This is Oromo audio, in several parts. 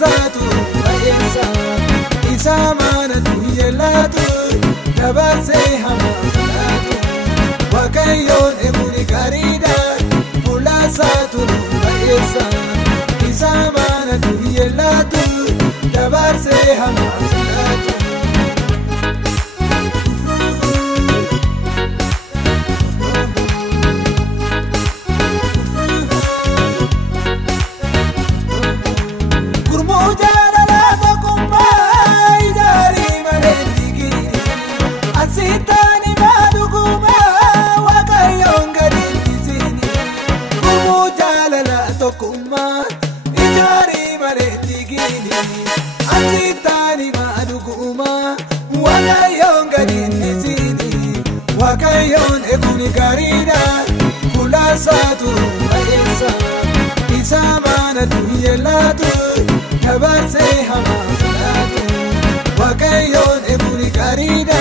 saatu bayeessa isa amanatu yeellatu dabarsee hamaa fudhatu Waaqayyoon eeguun gaariidha fuula saatu bayeessa isa amanatu yeellatu dabarsee hamaa fudhatu. Waaqayyoon eeguun gaariidha fuula saatu bayeessa isa amanatu yeellatu dabarsee hamaa fudhatu Waaqayyoon eeguun gaariidha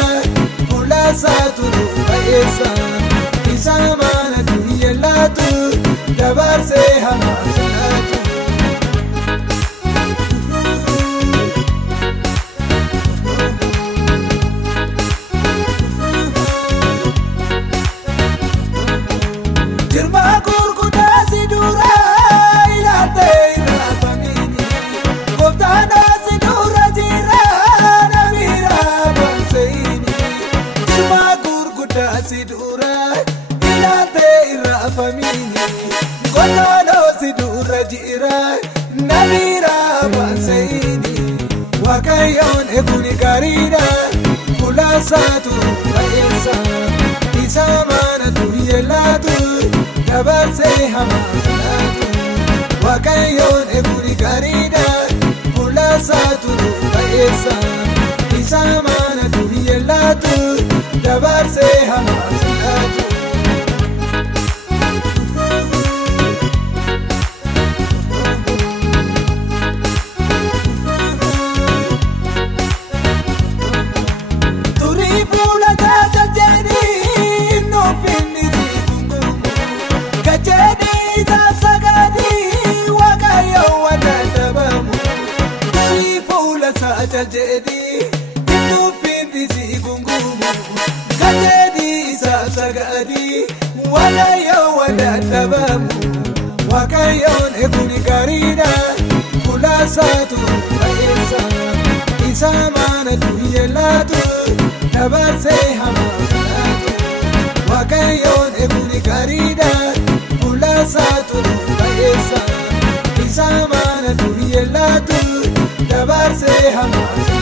fuula saatu bayeessa isa amanatu yeellatu dabarsee hamaa fudhatu. Sidura ilate irafamini kotano sidura jira nabira banseini Waaqayyoon eeguun gaariidha fuula saatu bayeessa isa amanatu yeellatu dabarsee hamaa fudhatu Waaqayyoon eeguun gaariidha fuula saatu bayeessa isa amanatu yeellatu dabarsee hamaa fudhatu. Turii fuula taata jedhii nuufini riifungumu gajedhii taasa gadii Waaqayyoon waddabamu turii fuula taata jedhii nuufini riifungumu gajedhii taasa gadii Waaqayyoon waddabamu Waaqayyoon eeguun gaariidha fuula saatu bayeessa isa amanatu yeellatu dabarsee hamaa fudhatu Waaqayyoon eeguun gaariidha fuula saatu bayeessa isa amanatu yeellatu dabarsee hamaa fudhatu.